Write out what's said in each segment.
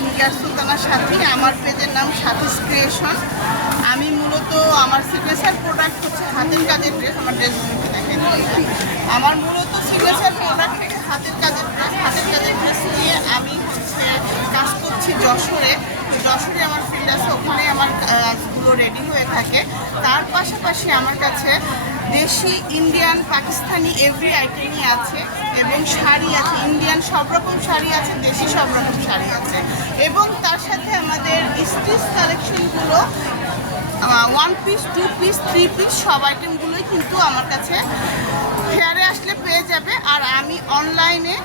আমার সাথী। আমার পেজের নাম সাথী ক্রিয়েশন আমি মূলত আমার সিগনেচার প্রোডাক্ট হচ্ছে হাতের কাজের ড্রেস আমার ড্রেসগুলোকে দেখেন। আমার মূলত সিগনেচার প্রোডাক্ট থেকে হাতের কাজের ড্রেস হাতের কাজের ড্রেস নিয়ে আমি হচ্ছে কাজ করছি যশোরে। যশোরে আমার ফিল্ড আছে, ওখানে আমার কাজগুলো রেডি হয়ে থাকে। তার পাশাপাশি আমার কাছে দেশি, ইন্ডিয়ান, পাকিস্তানি এভরি আইটেমই আছে এবং শাড়ি আছে, ইন্ডিয়ান সব রকম শাড়ি আছে, দেশি সব রকম শাড়ি আছে। এবং তার সাথে আমাদের স্টিচ কালেকশনগুলো one piece two piece three piece সব আইটেমগুলোই কিন্তু আমার কাছে ফেয়ারে আসলে পেয়ে যাবে। আর আমি অনলাইনে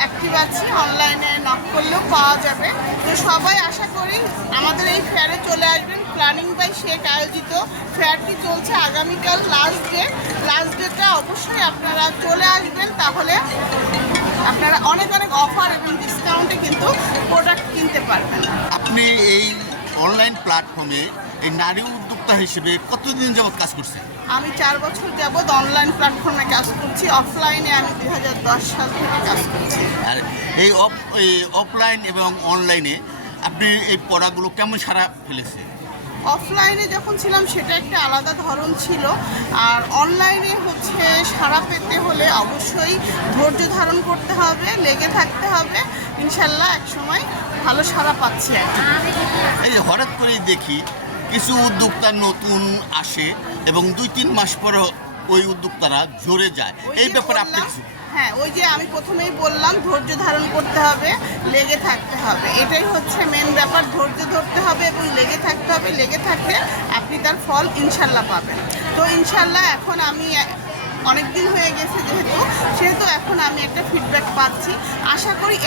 অ্যাক্টিভ আছি অনলাইনে নক করলেও পাওয়া যাবে। তো সবাই আশা করি আমাদের এই ফেয়ারে চলে আসবেন। প্ল্যানিং বাই শেখ আয়োজিত ফেয়ারটি চলছে আগামীকাল লাস্ট ডে লাস্ট ডেটা অবশ্যই আপনারা চলে আসবেন তাহলে আপনারা অনেক অনেক অফার এবং ডিসকাউন্টে কিন্তু প্রোডাক্ট কিনতে পারবেন। আপনি এই অনলাইন প্ল্যাটফর্মে এই নারী উদ্যোক্তা হিসেবে কতদিন যাবৎ কাজ করছেন? আমি চার বছর যাবৎ অনলাইন প্ল্যাটফর্মে কাজ করছি। অফলাইনে আমি দু হাজার দশ সাল থেকে কাজ করছি। আর এই অফলাইন এবং অনলাইনে আপনি এই পড়াগুলো কেমন সারা ফেলেছে? অফলাইনে যখন ছিলাম সেটা একটা আলাদা ধরন ছিল। আর অনলাইনে হচ্ছে সাড়া পেতে হলে অবশ্যই ধৈর্য ধারণ করতে হবে লেগে থাকতে হবে। ইনশাল্লাহ একসময় ভালো সাড়া পাচ্ছি। এই যে হঠাৎ করেই দেখি কিছু উদ্যোক্তা নতুন আসে এবং দুই তিন মাস পর ওই উদ্যোক্তারা ঝরে যায়। এই ব্যাপারে আপনি কিছু- হ্যাঁ ওই যে আমি প্রথমেই বললাম ধৈর্য ধারণ করতে হবে লেগে থাকতে হবে। এটাই হচ্ছে মেন ব্যাপার ধৈর্য ধরতে হবে। লেগে থাকতে হবে, লেগে থাকলে আপনি তার ফল ইনশাল্লাহ পাবেন। তো ইনশাল্লাহ এখন আমি অনেক দিন হয়ে গেছে যেহেতু, সেহেতু এখন আমি একটা ফিডব্যাক পাচ্ছি। আশা করি